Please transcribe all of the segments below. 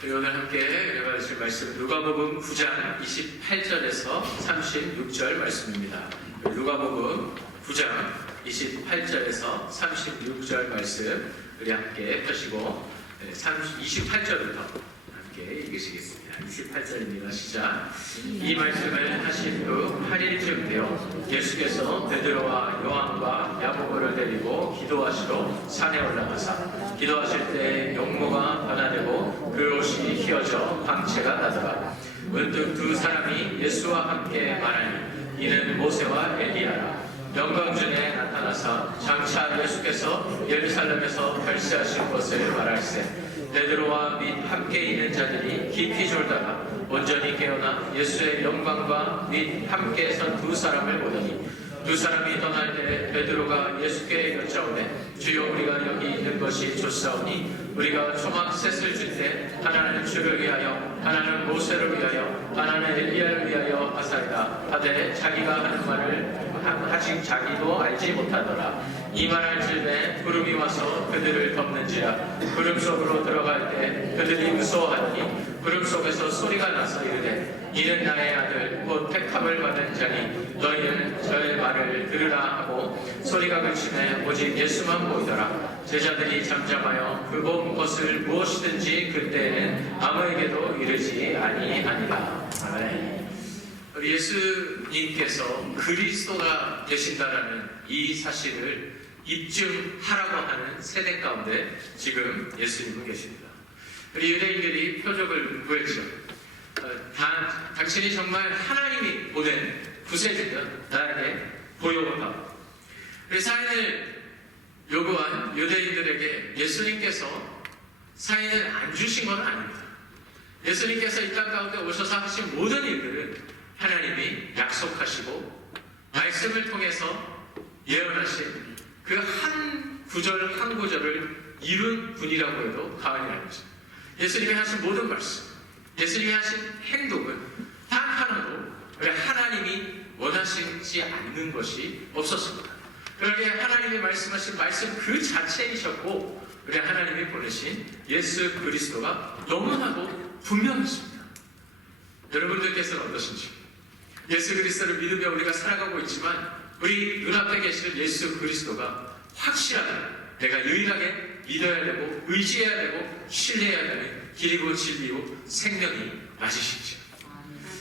우리 오늘 함께 읽어주실 말씀 누가복음 9장 28절에서 36절 말씀입니다. 누가복음 9장 28절에서 36절 말씀 우리 함께 펴시고 28절부터 함께 읽으시겠습니다. 28절입니다. 시작. 이 말씀을 하신 후 8일쯤 되어 예수께서 베드로와 요한과 야고보를 데리고 기도하시러 산에 올라가사 기도하실 때 용모가 변화되고 그 옷이 휘어져 광채가 나더라. 문득 두 사람이 예수와 함께 말하니 이는 모세와 엘리야라. 영광 중에 나타나사 장차 예수께서 예루살렘에서 별세하실 것을 말할세. 베드로와 및 함께 있는 자들이 깊이 졸다가 온전히 깨어나 예수의 영광과 및 함께 선 두 사람을 보더니 두 사람이 떠날 때 베드로가 예수께 여짜오되 주여 우리가 여기 있는 것이 좋사오니 우리가 초막 셋을 줄 때 하나는 주를 위하여 하나는 모세를 위하여 하나는 엘리야를 위하여 하사이다 하되 자기가 하는 말을 아직 자기도 알지 못하더라. 이 말할 즈음에 구름이 와서 그들을 덮는지라. 구름 속으로 들어갈 때 그들이 무서워하니 구름 속에서 소리가 나서 이르되 이는 나의 아들 곧 택함을 받은 자니 너희는 저의 말을 들으라 하고 소리가 그치매 오직 예수만 보이더라. 제자들이 잠잠하여 그 본 것을 무엇이든지 그때에는 아무에게도 이르지 아니하니라. 아멘. 우리 예수님께서 그리스도가 되신다라는 이 사실을 입증하라고 하는 세대 가운데 지금 예수님은 계십니다. 우리 유대인들이 표적을 구했죠. 당신이 정말 하나님이 보낸 구세주면 나에게 보여오라. 우리 사인을 요구한 유대인들에게 예수님께서 사인을 안 주신 건 아닙니다. 예수님께서 이 땅 가운데 오셔서 하신 모든 일들은 하나님이 약속하시고 말씀을 통해서 예언하신 그 한 구절 한 구절을 이룬 분이라고 해도 과언이 아니죠. 예수님이 하신 모든 말씀, 예수님이 하신 행동은 단 하나도 우리 하나님이 원하시지 않는 것이 없었습니다. 그러게 하나님이 말씀하신 말씀 그 자체이셨고 우리 하나님이 보내신 예수 그리스도가 너무나도 분명했습니다. 여러분들께서는 어떠신지? 예수 그리스도를 믿으며 우리가 살아가고 있지만 우리 눈앞에 계시는 예수 그리스도가 확실하게 내가 유일하게 믿어야 되고 의지해야 되고 신뢰해야 되는 길이고 진리고 생명이 맞으시죠.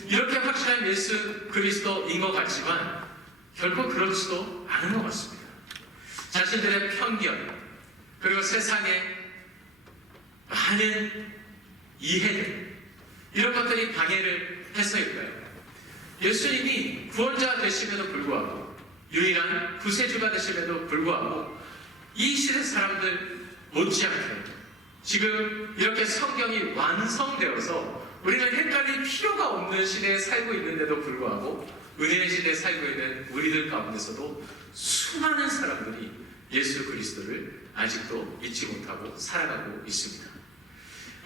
이렇게 확실한 예수 그리스도인 것 같지만 결코 그렇지도 않은 것 같습니다. 자신들의 편견 그리고 세상의 많은 이해들 이런 것들이 방해를 해서일까요? 예수님이 구원자 되심에도 불구하고 유일한 구세주가 되심에도 불구하고 이 시대 사람들 못지않게 지금 이렇게 성경이 완성되어서 우리는 헷갈릴 필요가 없는 시대에 살고 있는데도 불구하고 은혜의 시대에 살고 있는 우리들 가운데서도 수많은 사람들이 예수 그리스도를 아직도 믿지 못하고 살아가고 있습니다.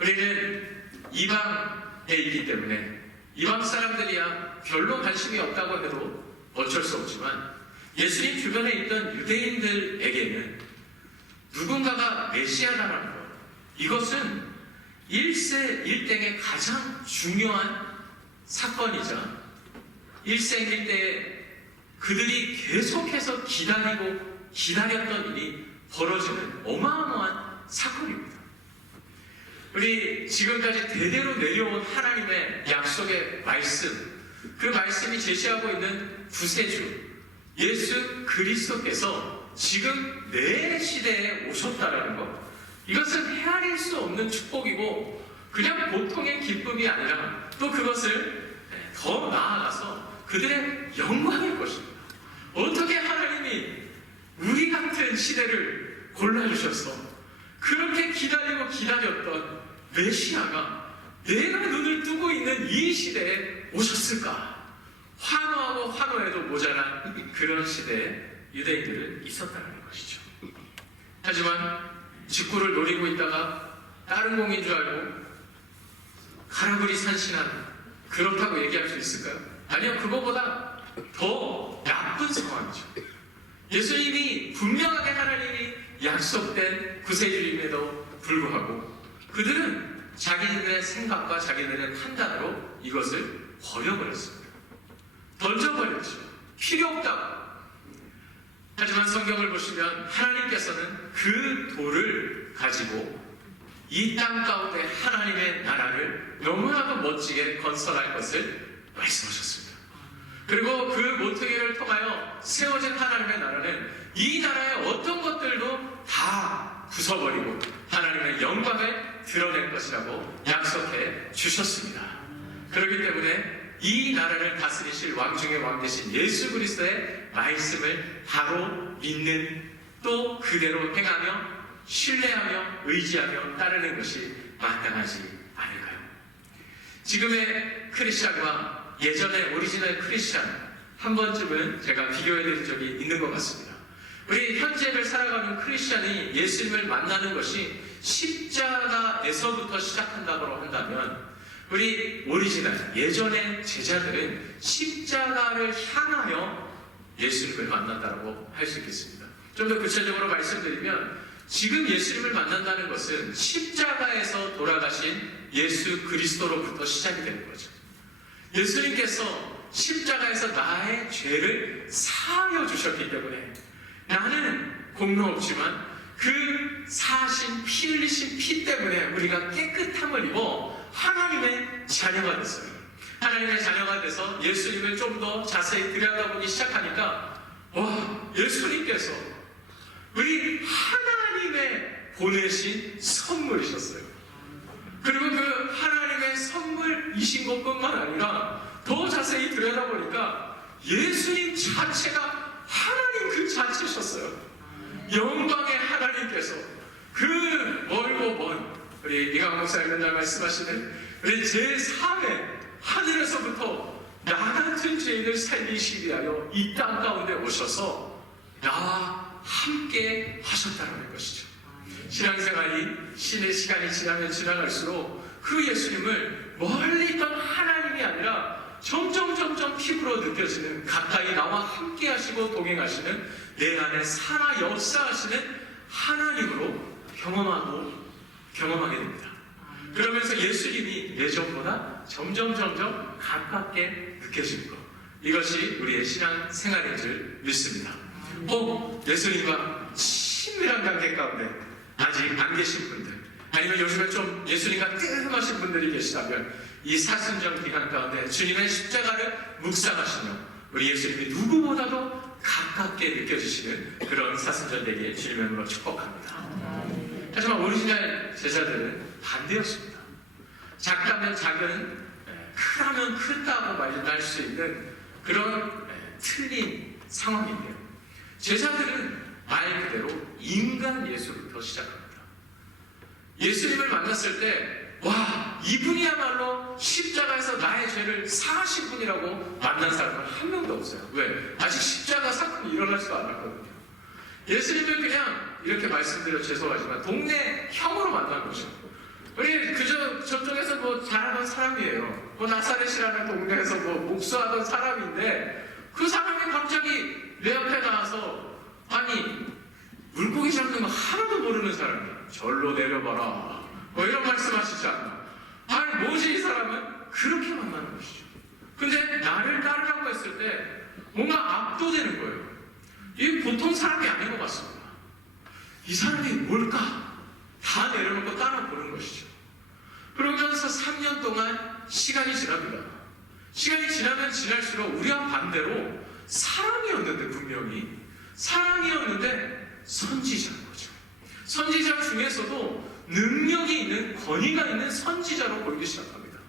우리는 이방에 있기 때문에 이방 사람들이야 별로 관심이 없다고 해도 어쩔 수 없지만 예수님 주변에 있던 유대인들에게는 누군가가 메시아라는 것, 이것은 일생일대의 가장 중요한 사건이자 일생일대에 그들이 계속해서 기다리고 기다렸던 일이 벌어지는 어마어마한 사건입니다. 우리 지금까지 대대로 내려온 하나님의 약속의 말씀, 그 말씀이 제시하고 있는 구세주 예수 그리스도께서 지금 내 시대에 오셨다라는 것, 이것은 헤아릴 수 없는 축복이고 그냥 보통의 기쁨이 아니라 또 그것을 더 나아가서 그들의 영광일 것입니다. 어떻게 하나님이 우리 같은 시대를 골라주셔서 그렇게 기다리고 기다렸던 메시아가 내가 눈을 뜨고 있는 이 시대에 오셨을까? 환호하고 환호해도 모자란 그런 시대에 유대인들은 있었다는 것이죠. 하지만 직구를 노리고 있다가 다른 공인 줄 알고 가라구리 산신한 그렇다고 얘기할 수 있을까요? 아니요, 그거보다 더 나쁜 상황이죠. 예수님이 분명하게 하나님이 약속된 구세주임에도 불구하고 그들은 자기들의 생각과 자기들의 판단으로 이것을 버려버렸습니다. 던져버렸죠. 필요 없다고. 하지만 성경을 보시면 하나님께서는 그 돌을 가지고 이 땅 가운데 하나님의 나라를 너무나도 멋지게 건설할 것을 말씀하셨습니다. 그리고 그 모퉁이를 통하여 세워진 하나님의 나라는 이 나라의 어떤 것들도 다 부숴버리고 하나님의 영광을 드러낼 것이라고 약속해 주셨습니다. 그렇기 때문에 이 나라를 다스리실 왕 중의 왕 되신 예수 그리스도의 말씀을 바로 믿는, 또 그대로 행하며 신뢰하며 의지하며 따르는 것이 마땅하지 않을까요? 지금의 크리스찬과 예전의 오리지널 크리스찬 한 번쯤은 제가 비교해드린 적이 있는 것 같습니다. 우리 현재를 살아가는 크리스찬이 예수님을 만나는 것이 십자가에서부터 시작한다고 한다면, 우리 오리지널 예전의 제자들은 십자가를 향하여 예수님을 만난다고 할 수 있겠습니다. 좀 더 구체적으로 말씀드리면, 지금 예수님을 만난다는 것은 십자가에서 돌아가신 예수 그리스도로부터 시작이 되는 거죠. 예수님께서 십자가에서 나의 죄를 사하여 주셨기 때문에 나는 공로 없지만 그 사하신 피 흘리신 피 때문에 우리가 깨끗함을 입어 하나님의 자녀가 됐어요. 하나님의 자녀가 돼서 예수님을 좀 더 자세히 들여다보기 시작하니까, 와, 예수님께서 우리 하나님의 보내신 선물이셨어요. 그리고 그 하나님의 선물이신 것뿐만 아니라 더 자세히 들여다보니까 예수님 자체가 하나님 그 자체셨어요. 영광의 하나님께서 그 멀고 먼 우리 이강 목사님 맨날 말씀하시는 우리 제3의 하늘에서부터 나 같은 죄인을 살리시기 위하여 이 땅 가운데 오셔서 나와 함께 하셨다는 것이죠. 신앙생활이 신의 시간이 지나면 지나갈수록 그 예수님을 멀리 있던 하나님이 아니라 점점 피부로 느껴지는, 가까이 나와 함께 하시고 동행하시는, 내 안에 살아 역사하시는 하나님으로 경험하게 됩니다. 그러면서 예수님이 예전보다 점점 가깝게 느껴지는 것, 이것이 우리의 신앙생활인 줄 믿습니다. 예수님과 친밀한 관계 가운데 아직 안 계신 분들, 아니면 요즘에 좀 예수님과 뜸하신 분들이 계시다면 이 사순절 기간 가운데 주님의 십자가를 묵상하시며 우리 예수님이 누구보다도 가깝게 느껴지시는 그런 사순절 되기에 주님의 이름으로 축복합니다. 하지만 오리지널 제자들은 반대였습니다. 작다면 작은, 크다면 크다고 말할 수 있는 그런 틀린 상황인데요. 제자들은 말 그대로 인간 예수부터 시작합니다. 예수님을 만났을 때, 와, 이분이야말로 십자가에서 나의 죄를 사하신 분이라고 만난 사람은 한 명도 없어요. 왜? 아직 십자가 사건이 일어나지도 않았거든요. 예수님을 그냥 이렇게 말씀드려 죄송하지만 동네 형으로 만난 거죠. 우리 그저 저쪽에서 뭐 잘하던 사람이에요. 나사렛이라는 동네에서 목수하던 사람인데, 그 사람이 갑자기 내 옆에 나와서, 아니, 물고기 잡는 거 하나도 모르는 사람이 절로 내려봐라, 이런 말씀하시지 않나. 아니, 뭐지 이 사람은? 그렇게 만나는 것이죠. 근데 나를 따르라고 했을 때 뭔가 압도되는 거예요. 이 보통 사람이 아닌 것 같습니다. 이 사람이 뭘까? 다 내려놓고 따라보는 것이죠. 그러면서 3년 동안 시간이 지납니다. 시간이 지나면 지날수록 우리와 반대로 사람이었는데, 분명히 사람이었는데 선지자인 거죠. 선지자 중에서도 능력이 있는, 권위가 있는 선지자로 보이기 시작합니다.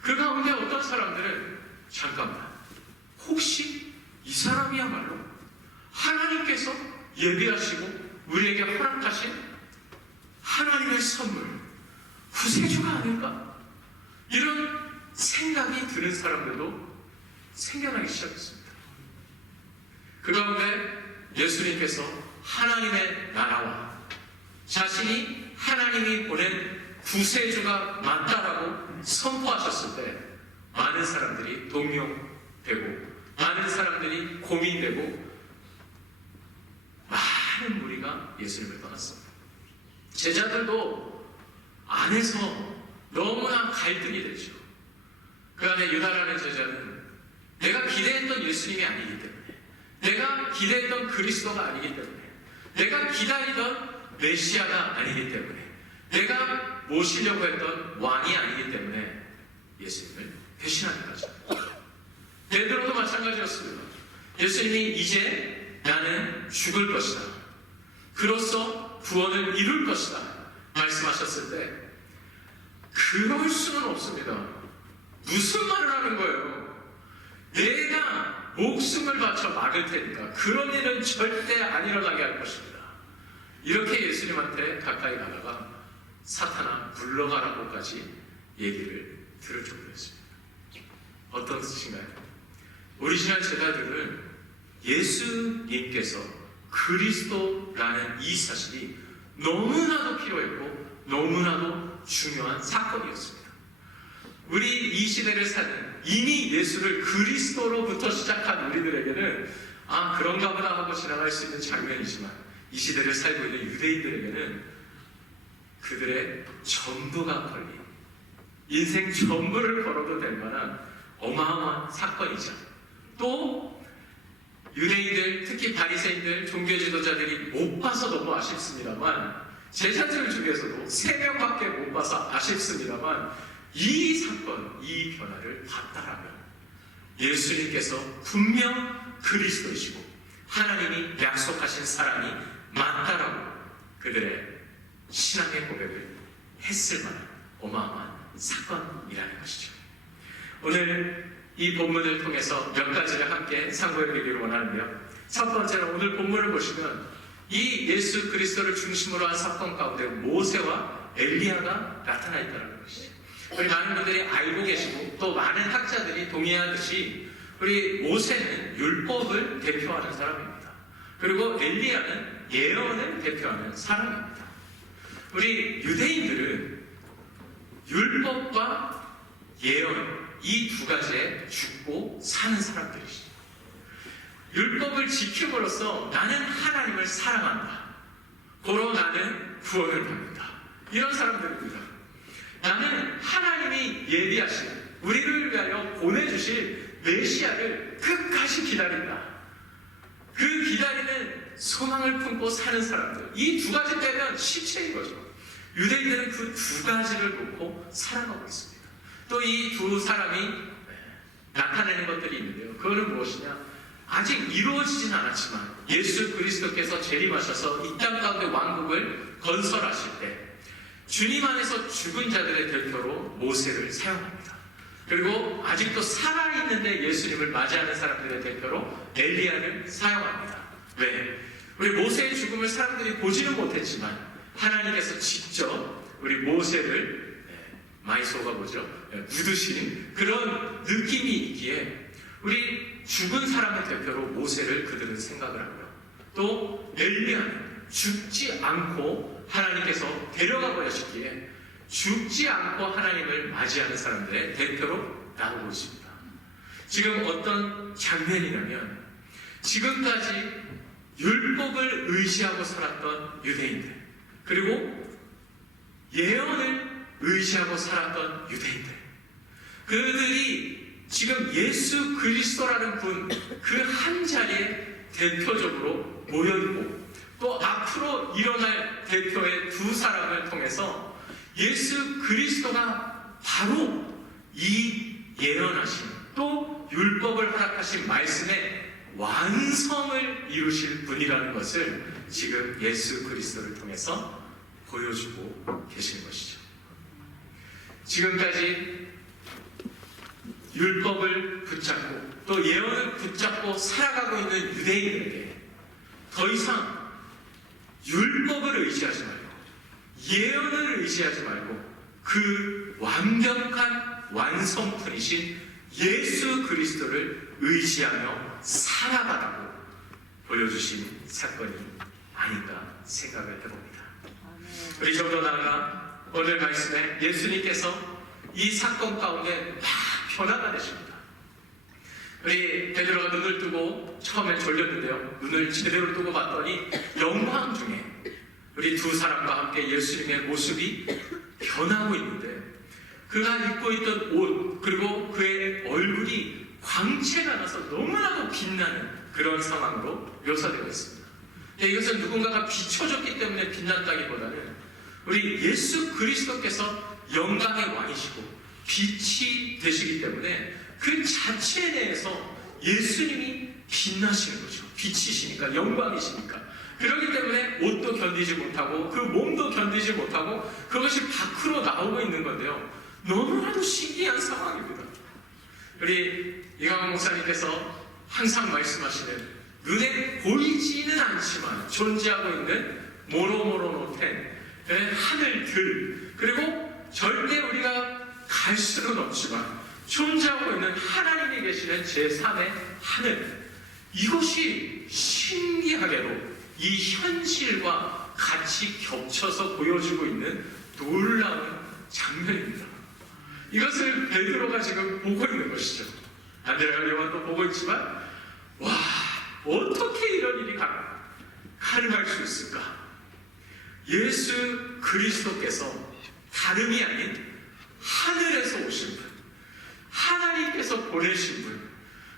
그 가운데 어떤 사람들은, 잠깐만, 혹시 이 사람이야말로 하나님께서 예비하시고 우리에게 허락하신 하나님의 선물, 구세주가 아닐까? 이런 생각이 드는 사람들도 생겨나기 시작했습니다. 그 가운데 예수님께서 하나님의 나라와 자신이 하나님이 보낸 구세주가 맞다라고 선포하셨을 때 많은 사람들이 동요되고, 많은 사람들이 고민되고, 많은 무리가 예수님을 떠났습니다. 제자들도 안에서 너무나 갈등이 되죠. 그 안에 유다라는 제자는 내가 기대했던 예수님이 아니기 때문에, 내가 기대했던 그리스도가 아니기 때문에, 내가 기다리던 메시아가 아니기 때문에, 내가 모시려고 했던 왕이 아니기 때문에 예수님을 배신하는 거죠. 베드로도 마찬가지였습니다. 예수님이 이제 나는 죽을 것이다, 그로써 구원을 이룰 것이다 말씀하셨을 때 그럴 수는 없습니다. 무슨 말을 하는 거예요? 내가 목숨을 바쳐 막을 테니까 그런 일은 절대 안 일어나게 할 것입니다. 이렇게 예수님한테 가까이 가다가 사탄아 물러가라고까지 얘기를 들을 정도였습니다. 어떤 뜻인가요? 오리지널 제자들은 예수님께서 그리스도라는 이 사실이 너무나도 필요했고 너무나도 중요한 사건이었습니다. 우리 이 시대를 사는 이미 예수를 그리스도로부터 시작한 우리들에게는 그런가 보다 하고 지나갈 수 있는 장면이지만, 이 시대를 살고 있는 유대인들에게는 그들의 전부가 걸린, 인생 전부를 걸어도 될 만한 어마어마한 사건이죠. 또 유대인들, 특히 바리새인들, 종교 지도자들이 못 봐서 너무 아쉽습니다만, 제자들 중에서도 3명밖에 못 봐서 아쉽습니다만, 이 사건, 이 변화를 봤다라면 예수님께서 분명 그리스도이시고 하나님이 약속하신 사람이 맞다라고 그들의 신앙의 고백을 했을 만한 어마어마한 사건이라는 것이죠. 오늘 이 본문을 통해서 몇 가지를 함께 상고해보기를 원하는데요. 첫 번째는 오늘 본문을 보시면 이 예수 그리스도를 중심으로 한 사건 가운데 모세와 엘리야가 나타나 있다는 것이죠. 우리 많은 분들이 알고 계시고 또 많은 학자들이 동의하듯이 우리 모세는 율법을 대표하는 사람입니다. 그리고 엘리야는 예언을 대표하는 사람입니다. 우리 유대인들은 율법과 예언, 이 두 가지에 죽고 사는 사람들이죠. 율법을 지킴으로써 나는 하나님을 사랑한다, 고로 나는 구원을 받는다, 이런 사람들입니다. 나는 하나님이 예비하신, 우리를 위하여 보내주실 메시아를 끝까지 기다린다. 그 기다리는 소망을 품고 사는 사람들, 이 두 가지 빼면 시체인 거죠. 유대인들은 그 두 가지를 놓고 살아가고 있습니다. 또 이 두 사람이 나타내는 것들이 있는데요. 그거는 무엇이냐? 아직 이루어지진 않았지만 예수 그리스도께서 재림하셔서 이 땅 가운데 왕국을 건설하실 때 주님 안에서 죽은 자들의 대표로 모세를 사용합니다. 그리고 아직도 살아있는데 예수님을 맞이하는 사람들의 대표로 엘리야를 사용합니다. 왜? 우리 모세의 죽음을 사람들이 보지는 못했지만 하나님께서 직접 우리 모세를 마이소가 뭐죠? 묻으신 그런 느낌이 있기에 우리 죽은 사람의 대표로 모세를 그들은 생각을 하고요. 또 엘리야는 죽지 않고 하나님께서 데려가 버리셨기에 죽지 않고 하나님을 맞이하는 사람들의 대표로 나오고 있습니다. 지금 어떤 장면이냐면 지금까지 율법을 의지하고 살았던 유대인들, 그리고 예언을 의지하고 살았던 유대인들, 그들이 지금 예수 그리스도라는 분 그 한 자리에 대표적으로 모여있고 또 앞으로 일어날 대표의 두 사람을 통해서 예수 그리스도가 바로 이 예언하신 또 율법을 허락하신 말씀의 완성을 이루실 분이라는 것을 지금 예수 그리스도를 통해서 보여주고 계시는 것이죠. 지금까지 율법을 붙잡고 또 예언을 붙잡고 살아가고 있는 유대인들에게 더 이상 율법을 의지하지 말고 예언을 의지하지 말고 그 완벽한 완성품이신 예수 그리스도를 의지하며 살아가라고 보여주신 사건이 아닌가 생각을 해봅니다. 우리 좀 더 나아가 오늘 말씀에 예수님께서 이 사건 가운데 막 변화가 되십니다. 우리 베드로가 눈을 뜨고 처음에 졸렸는데요. 눈을 제대로 뜨고 봤더니 영광 중에 우리 두 사람과 함께 예수님의 모습이 변하고 있는데 그가 입고 있던 옷, 그리고 그의 얼굴이 광채가 나서 너무나도 빛나는 그런 상황으로 묘사되어 있습니다. 이것은 누군가가 비춰졌기 때문에 빛났다기보다는 우리 예수 그리스도께서 영광의 왕이시고 빛이 되시기 때문에 그 자체 내에서 예수님이 빛나시는 거죠. 빛이시니까, 영광이시니까. 그렇기 때문에 옷도 견디지 못하고 그 몸도 견디지 못하고 그것이 밖으로 나오고 있는 건데요. 너무나도 신기한 상황입니다. 우리 이강원 목사님께서 항상 말씀하시는 눈에 보이지는 않지만 존재하고 있는 모로모로노텐 하늘들, 그리고 절대 우리가 갈 수는 없지만 존재하고 있는 하나님이 계시는 제3의 하늘, 이것이 신기하게도 이 현실과 같이 겹쳐서 보여주고 있는 놀라운 장면입니다. 이것을 베드로가 지금 보고 있는 것이죠. 안드레아 요한도 보고 있지만, 와, 어떻게 이런 일이 가능할 수 있을까? 예수 그리스도께서 다름이 아닌 하늘에서 오신 분, 하나님께서 보내신 분,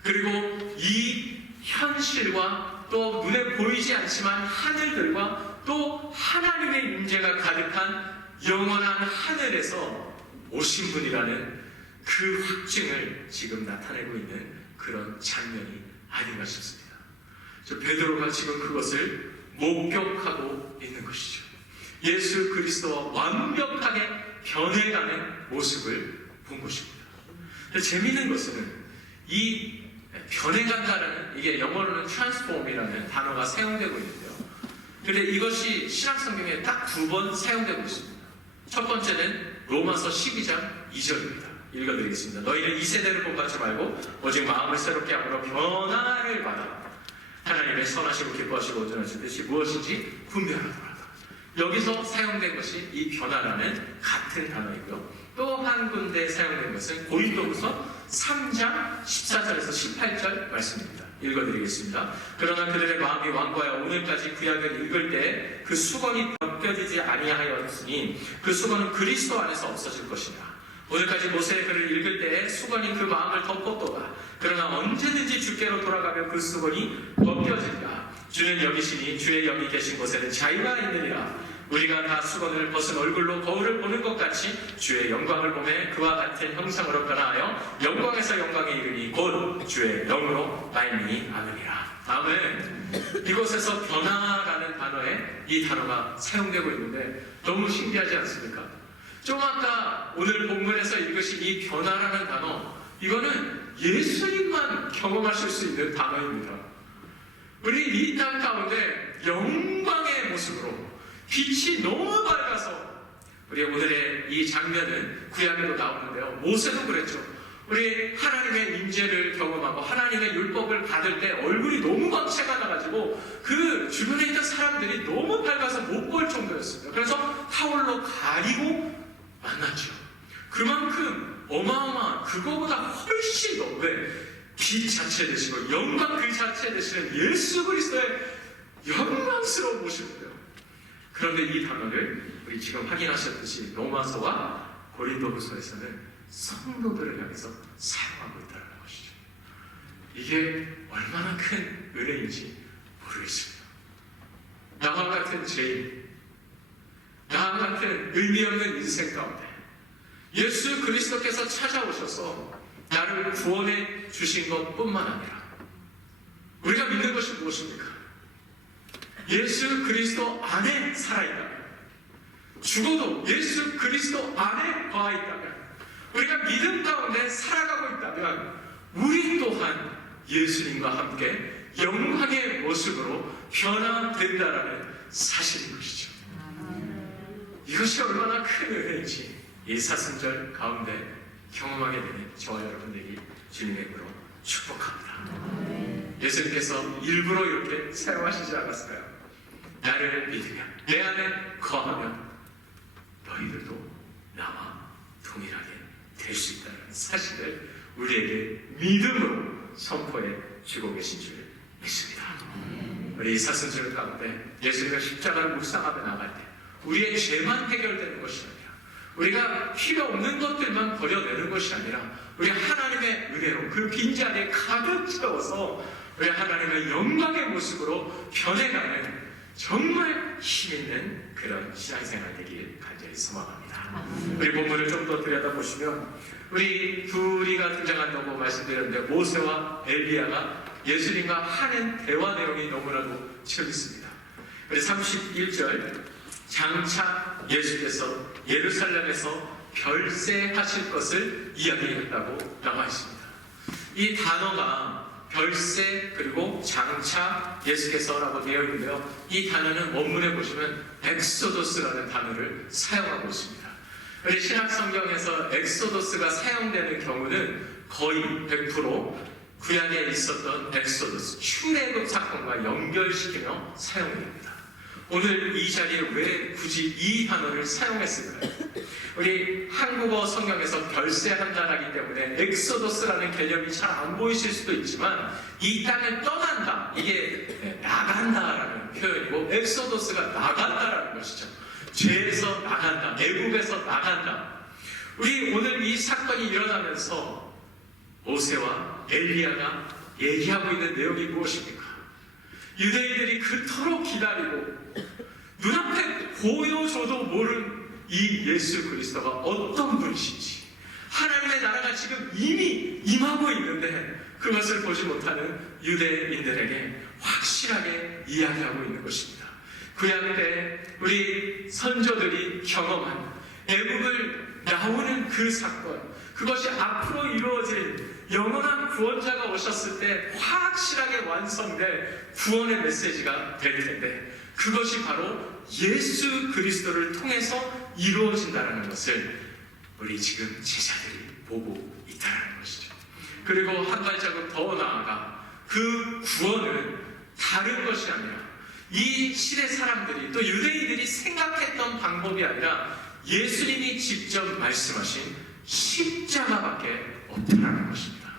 그리고 이 현실과 또 눈에 보이지 않지만 하늘들과 또 하나님의 임재가 가득한 영원한 하늘에서 오신 분이라는 그 확증을 지금 나타내고 있는 그런 장면이 아닌가 싶습니다. 베드로가 지금 그것을 목격하고 있는 것이죠. 예수 그리스도와 완벽하게 변해가는 모습을 본 것입니다. 재미있는 것은 이 변해간다라는, 이게 영어로는 transform이라는 단어가 사용되고 있는데요. 그런데 이것이 신약성경에 딱 2번 사용되고 있습니다. 첫 번째는 로마서 12장 2절입니다. 읽어드리겠습니다. 너희는 이 세대를 본받지 말고 오직 마음을 새롭게 함으로 변화를 받아 하나님의 선하시고 기뻐하시고 온전하신 뜻이 무엇인지 분별하더라. 여기서 사용된 것이 이 변화라는 같은 단어이고요. 또 한 군데 사용된 것은 고린도후서 3장 14절에서 18절 말씀입니다. 읽어드리겠습니다. 그러나 그들의 마음이 완고하여 오늘까지 구약을 읽을 때 그 수건이 벗겨지지 아니하였으니 그 수건은 그리스도 안에서 없어질 것이다. 오늘까지 모세의 글을 읽을 때에 수건이 그 마음을 덮었도다. 그러나 언제든지 주께로 돌아가면 그 수건이 벗겨진다. 주는 여기시니 주의 여기 계신 곳에는 자유가 있느니라. 우리가 다 수건을 벗은 얼굴로 거울을 보는 것 같이 주의 영광을 보매 그와 같은 형상으로 변화하여 영광에서 영광에 이르니 곧 주의 영으로 말미이 아느니라. 다음은 이곳에서 변화라는 단어에 이 단어가 사용되고 있는데 너무 신기하지 않습니까? 좀 아까 오늘 본문에서 읽으신 이 변화라는 단어, 이거는 예수님만 경험하실 수 있는 단어입니다. 우리 이 땅 가운데 영광의 모습으로 빛이 너무 밝아서, 우리 오늘의 이 장면은 구약에도 나오는데요. 모세도 그랬죠. 우리 하나님의 임재를 경험하고 하나님의 율법을 받을 때 얼굴이 너무 광채가 나가지고 그 주변에 있던 사람들이 너무 밝아서 못 볼 정도였습니다. 그래서 타올로 가리고 만났죠. 그만큼 어마어마한, 그거보다 훨씬 더, 왜? 빛 자체 되시고 영광 그 자체 되시는 예수 그리스도의 영광스러운 모습이에요. 그런데 이 단어를 우리 지금 확인하셨듯이 로마서와 고린도후서에서는 성도들을 향해서 사용하고 있다는 것이죠. 이게 얼마나 큰 은혜인지 모르겠습니다. 나와 같은 죄인, 나와 같은 의미 없는 인생 가운데 예수 그리스도께서 찾아오셔서 나를 구원해 주신 것뿐만 아니라 우리가 믿는 것이 무엇입니까? 예수 그리스도 안에 살아있다면, 죽어도 예수 그리스도 안에 거하있다면, 우리가 믿음 가운데 살아가고 있다면 우리 또한 예수님과 함께 영광의 모습으로 변화된다라는 사실인 것이죠. 이것이 얼마나 큰 은혜인지 이 사순절 가운데 경험하게 되는 저와 여러분들이 주님의 이름으로 축복합니다. 예수님께서 일부러 이렇게 사용하시지 않았어요. 나를 믿으면, 내 안에 거하면 너희들도 나와 동일하게 될 수 있다는 사실을 우리에게 믿음으로 선포해 주고 계신 줄 믿습니다. 우리 사순절 가운데 예수님의 십자가를 묵상하며 나갈 때 우리의 죄만 해결되는 것이 아니라 우리가 필요 없는 것들만 버려내는 것이 아니라 우리 하나님의 은혜로 그 빈자리에 가득 채워서 우리 하나님의 영광의 모습으로 변해가는 정말 힘있는 그런 신앙생활 되길 간절히 소망합니다. 우리 본문을 좀 더 들여다보시면 우리 둘이가 등장한다고 말씀드렸는데 모세와 엘리야가 예수님과 하는 대화 내용이 너무나도 재밌습니다. 우리 31절 장차 예수께서 예루살렘에서 별세하실 것을 이야기했다고 나와 있습니다. 이 단어가 별세 그리고 장차 예수께서라고 되어 있는데요. 이 단어는 원문에 보시면 엑소도스라는 단어를 사용하고 있습니다. 우리 신약 성경에서 엑소도스가 사용되는 경우는 거의 100% 구약에 있었던 엑소도스, 출애굽 사건과 연결시키며 사용됩니다. 오늘 이 자리에 왜 굳이 이 단어를 사용했을까요? 우리 한국어 성경에서 별세한다라기 때문에 엑소도스라는 개념이 잘 안 보이실 수도 있지만 이 땅을 떠난다, 이게 나간다라는 표현이고 엑소도스가 나간다라는 것이죠. 죄에서 나간다, 애국에서 나간다. 우리 오늘 이 사건이 일어나면서 모세와 엘리야가 얘기하고 있는 내용이 무엇입니까? 유대인들이 그토록 기다리고 눈앞에 보여줘도 모른 이 예수 그리스도가 어떤 분이신지, 하나님의 나라가 지금 이미 임하고 있는데 그것을 보지 못하는 유대인들에게 확실하게 이야기하고 있는 것입니다. 구약 때 우리 선조들이 경험한 애국을 나오는 그 사건, 그것이 앞으로 이루어질 영원한 구원자가 오셨을 때 확실하게 완성될 구원의 메시지가 될 텐데 그것이 바로 예수 그리스도를 통해서 이루어진다는 것을 우리 지금 제자들이 보고 있다는 것이죠. 그리고 한 발자국 더 나아가 그 구원은 다른 것이 아니라 이 시대 사람들이 또 유대인들이 생각했던 방법이 아니라 예수님이 직접 말씀하신 십자가밖에 없다는 것입니다.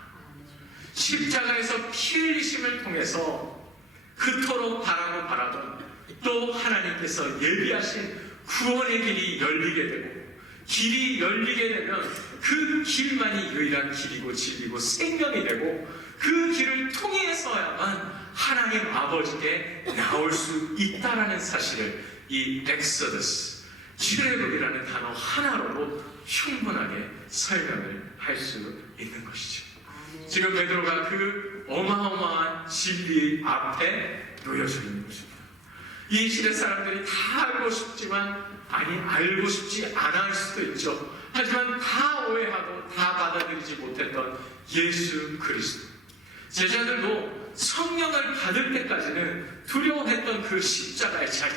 십자가에서 피 흘리심을 통해서 그토록 바라고 바라던 또 하나님께서 예비하신 구원의 길이 열리게 되고 길이 열리게 되면 그 길만이 유일한 길이고 진리고 생명이 되고 그 길을 통해서야만 하나님 아버지께 나올 수 있다라는 사실을 이 엑소더스, 출애굽이라는 단어 하나로도 충분하게 설명을 할 수 있는 것이죠. 지금 베드로가 그 어마어마한 진리 앞에 놓여져 있는 것입니다. 이 시대 사람들이 다 알고 싶지만 알고 싶지 않아 할 수도 있죠. 하지만 다 오해하고 다 받아들이지 못했던 예수 그리스도. 제자들도 성령을 받을 때까지는 두려워했던 그 십자가의 자리,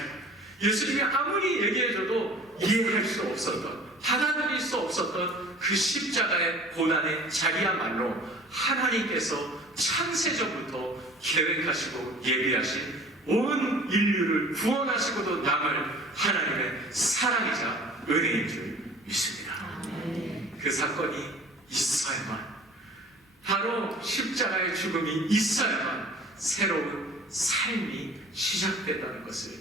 예수님이 아무리 얘기해줘도 이해할 수 없었던, 받아들일 수 없었던 그 십자가의 고난의 자리야말로 하나님께서 창세전부터 계획하시고 예비하신 온 인류를 구원하시고도 남을 하나님의 사랑이자 은혜인 줄 믿습니다. 그 사건이 있어야만, 바로 십자가의 죽음이 있어야만 새로운 삶이 시작된다는 것을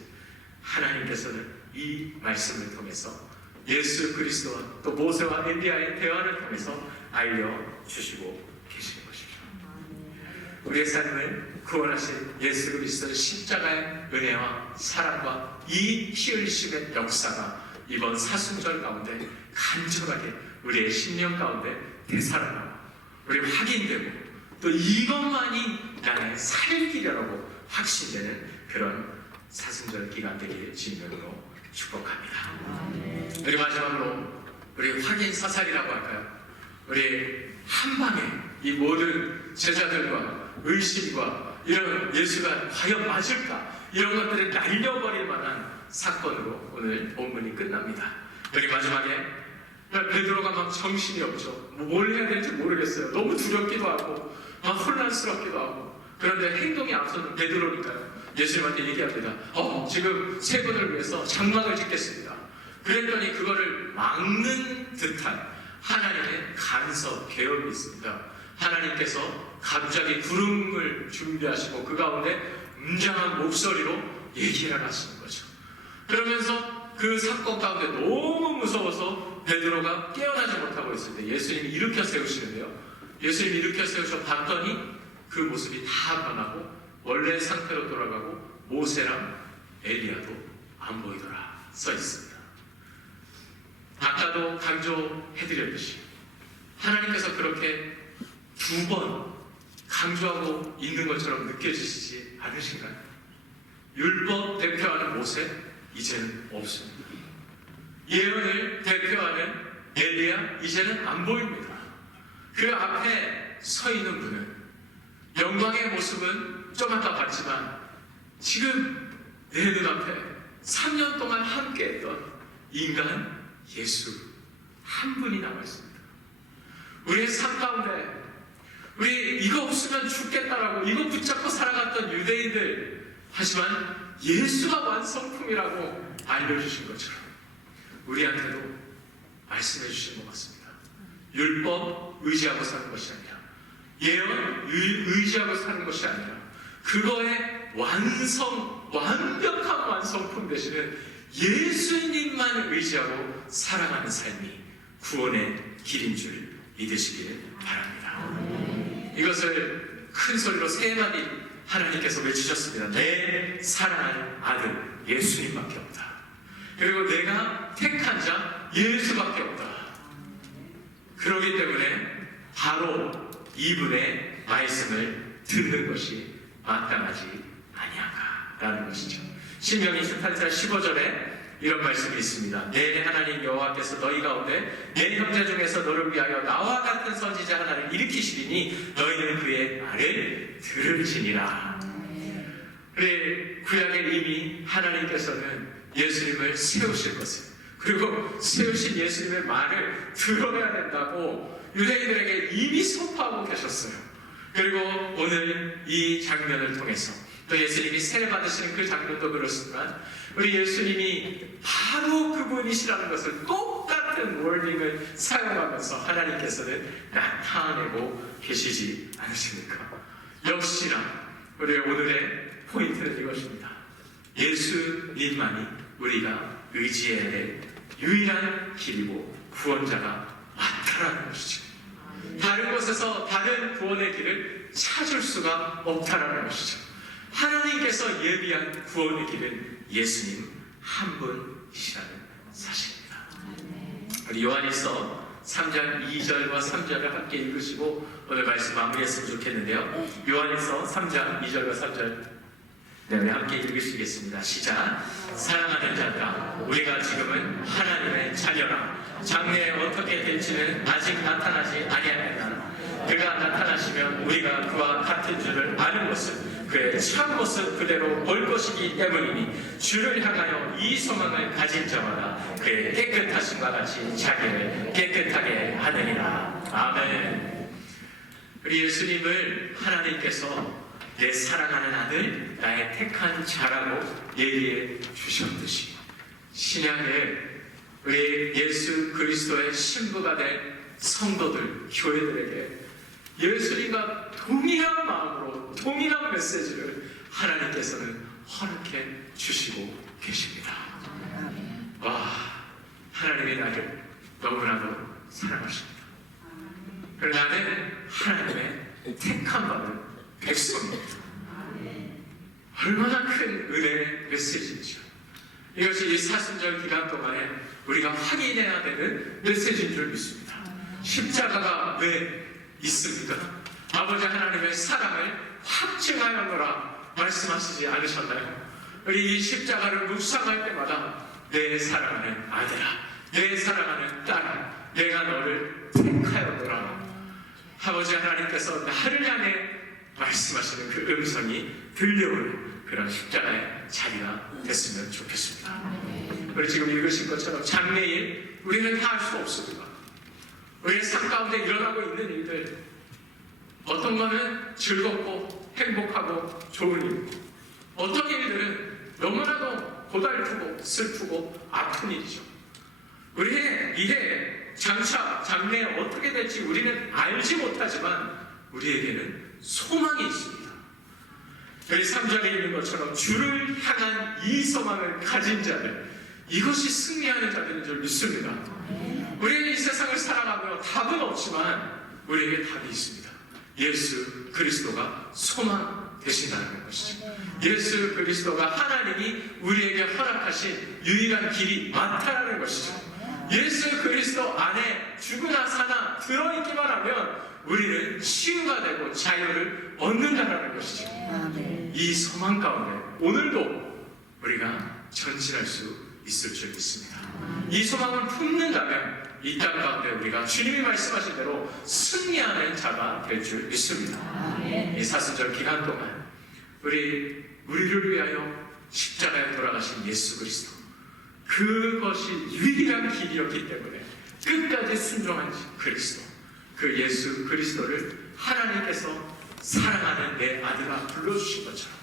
하나님께서는 이 말씀을 통해서 예수 그리스도와 또 모세와 엘리야의 대화를 통해서 알려주시고 계시는 것입니다. 우리의 삶을 구원하신 예수 그리스도의 십자가의 은혜와 사랑과 이 피 흘리심의 역사가 이번 사순절 가운데 간절하게 우리의 심령 가운데 되살아나고 우리 확인되고 또 이것만이 나의 살 길이라고 확신되는 그런 사순절 기간 되기를 진명으로 축복합니다. 우리 마지막으로 우리 확인 사살이라고 할까요? 우리 한 방에 이 모든 제자들과 의심과 이런 예수가 과연 맞을까 이런 것들을 날려버릴 만한 사건으로 오늘 본문이 끝납니다. 우리 마지막에 베드로가 막 정신이 없죠. 뭘 해야 될지 모르겠어요. 너무 두렵기도 하고 막 혼란스럽기도 하고. 그런데 행동이 앞서는 베드로니까요. 예수님한테 얘기합니다. 지금 세 분을 위해서 장막을 짓겠습니다. 그랬더니 그거를 막는 듯한 하나님의 간섭, 개혁이 있습니다. 하나님께서 갑자기 구름을 준비하시고 그 가운데 웅장한 목소리로 얘기를 하시는 거죠. 그러면서 그 사건 가운데 너무 무서워서 베드로가 깨어나지 못하고 있을 때 예수님이 일으켜 세우시는데요. 예수님이 일으켜 세우셔 봤더니 그 모습이 다 변하고 원래 상태로 돌아가고 모세랑 엘리야도 안 보이더라 써 있습니다. 아까도 강조해드렸듯이 하나님께서 그렇게 두 번 강조하고 있는 것처럼 느껴지시지 않으신가요? 율법 대표하는 모세 이제는 없습니다. 예언을 대표하는 엘리야 이제는 안 보입니다. 그 앞에 서 있는 분은 영광의 모습은 좀 아까 봤지만 지금 내 눈앞에 3년 동안 함께했던 인간 예수 한 분이 남아있습니다. 우리의 삶 가운데 우리 이거 없으면 죽겠다라고 이거 붙잡고 살아갔던 유대인들, 하지만 예수가 완성품이라고 알려주신 것처럼 우리한테도 말씀해 주신 것 같습니다. 율법 의지하고 사는 것이 아니라, 예언 의지하고 사는 것이 아니라, 그거의 완벽한 완성품 되시는 예수님만 의지하고 살아가는 삶이 구원의 길인 줄 믿으시길 바랍니다. 이것을 큰 소리로 세 마디 하나님께서 외치셨습니다. 내 사랑하는 아들 예수님밖에 없다. 그리고 내가 택한 자 예수밖에 없다. 그렇기 때문에 바로 이분의 말씀을 듣는 것이 마땅하지 아니한가라는 것이죠. 신명기 28장 15절에 이런 말씀이 있습니다. 내 하나님 여호와께서 너희 가운데 내 형제 중에서 너를 위하여 나와 같은 선지자 하나를 일으키시리니 너희는 그의 말을 들을지니라. 그래, 구약에 이미 하나님께서는 예수님을 세우실 것을, 그리고 세우신 예수님의 말을 들어야 된다고 유대인들에게 이미 선포하고 계셨어요. 그리고 오늘 이 장면을 통해서 또 예수님이 세례 받으시는 그 장면도 그렇지만 우리 예수님이 바로 그분이시라는 것을 똑같은 워딩을 사용하면서 하나님께서는 나타내고 계시지 않으십니까? 역시나 우리 오늘의 포인트는 이것입니다. 예수님만이 우리가 의지해야 될 유일한 길이고 구원자가 맞다라는 것이죠. 다른 곳에서 다른 구원의 길을 찾을 수가 없다라는 것이죠. 하나님께서 예비한 구원의 길은 예수님 한 분이시라는 사실입니다. 우리 요한일서 3장 2절과 3절을 함께 읽으시고 오늘 말씀 마무리했으면 좋겠는데요. 요한일서 3장 2절과 3절 우리 함께 읽으시겠습니다. 시작. 사랑하는 자들아, 우리가 지금은 하나님의 자녀라. 장래에 어떻게 될지는 아직 나타나지 아니하였나니 그가 나타나시면 우리가 그와 같은 줄을 아는 것은 그의 참 모습 그대로 볼 것이기 때문이니 주를 향하여 이 소망을 가진 자마다 그의 깨끗하심과 같이 자기를 깨끗하게 하느니라. 아멘. 우리 예수님을 하나님께서 내 사랑하는 아들, 나의 택한 자라고 얘기해 주셨듯이 신약에 우리 예수 그리스도의 신부가 된 성도들, 교회들에게 예수님과 동일한 마음으로 동일한 메시지를 하나님께서는 허락해 주시고 계십니다. 와, 하나님이 나를 너무나도 사랑하십니다. 그리고 나는 하나님의 택한 받은 백성입니다. 얼마나 큰 은혜의 메시지이죠. 이것이 이 사순절 기간 동안에 우리가 확인해야 되는 메시지인 줄 믿습니다. 십자가가 왜 있습니까? 아버지 하나님의 사랑을 확증하여노라 말씀하시지 않으셨나요? 우리 이 십자가를 묵상할 때마다 내 사랑하는 아들아, 내 사랑하는 딸아, 내가 너를 택하여노라. 아버지 하나님께서 나를 향해 말씀하시는 그 음성이 들려오는 그런 십자가의 자리가 됐으면 좋겠습니다. 우리 지금 읽으신 것처럼 장래일 우리는 다 알 수 없습니다. 우리의 삶 가운데 일어나고 있는 일들, 어떤 거는 즐겁고 행복하고 좋은 일, 어떤 일들은 너무나도 고달프고 슬프고 아픈 일이죠. 우리의 미래, 장차, 장래에 어떻게 될지 우리는 알지 못하지만 우리에게는 소망이 있습니다. 여기 3절에 있는 것처럼 주를 향한 이 소망을 가진 자들, 이것이 승리하는 자들인 줄 믿습니다. 우리는 이 세상을 살아가며 답은 없지만 우리에게 답이 있습니다. 예수 그리스도가 소망 되신다는 것이죠. 예수 그리스도가 하나님이 우리에게 허락하신 유일한 길이 많다는 것이죠. 예수 그리스도 안에 죽으나 사나 들어있기만 하면 우리는 치유가 되고 자유를 얻는다는 것이죠. 이 소망 가운데 오늘도 우리가 전진할 수 있을 줄 믿습니다. 이 소망을 품는다면 이 땅 가운데 우리가 주님이 말씀하신 대로 승리하는 자가 될 줄 믿습니다. 이 사순절 기간 동안 우리를 위하여 십자가에 돌아가신 예수 그리스도, 그것이 유일한 길이었기 때문에 끝까지 순종한 그리스도, 그 예수 그리스도를 하나님께서 사랑하는 내 아들아 불러주신 것처럼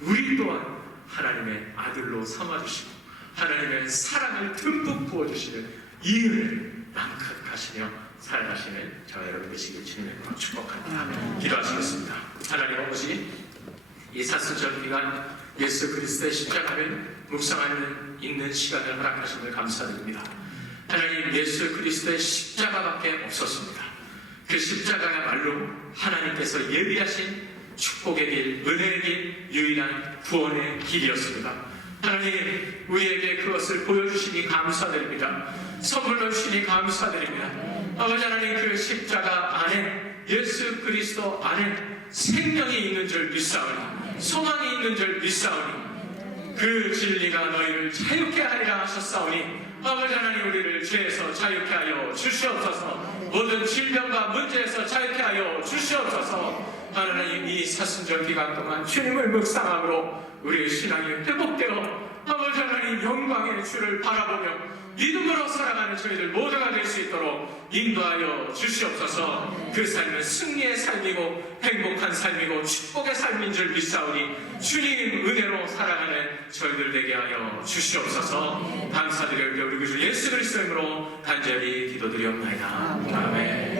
우리 또한 하나님의 아들로 삼아주시고 하나님의 사랑을 듬뿍 부어주시는 이 은혜를 낭긋하시며 살아가시는 저와 여러분 되시길 주님의 이름으로 축복합니다. 기도하시겠습니다. 하나님 아버지, 이 사순절 기간 예수 그리스도의 십자가를 묵상하는 있는 시간을 허락하심을 감사드립니다. 하나님, 예수 그리스도의 십자가밖에 없었습니다. 그 십자가야말로 하나님께서 예비하신 축복의 길, 은혜의 길, 유일한 구원의 길이었습니다. 하나님, 우리에게 그것을 보여주시니 감사드립니다. 선물로 주시니 감사드립니다. 아버지 하나님, 그 십자가 안에, 예수 그리스도 안에 생명이 있는 줄 믿사오니, 소망이 있는 줄 믿사오니, 그 진리가 너희를 자유케 하리라 하셨사오니, 아버지 하나님, 우리를 죄에서 자유케 하여 주시옵소서. 모든 질병과 문제에서 자유케 하여 주시옵소서. 하나님, 이 사순절 기간 동안 주님을 묵상함으로 우리의 신앙이 회복되어 아버지 하나님 영광의 주를 바라보며 믿음으로 살아가는 저희들 모두가 될 수 있도록 인도하여 주시옵소서. 그 삶은 승리의 삶이고 행복한 삶이고 축복의 삶인 줄 믿사오니 주님 은혜로 살아가는 저희들 되게 하여 주시옵소서. 감사드려 우리 구주 예수 그리스도 이름으로 간절히 기도드리옵나이다. 아멘.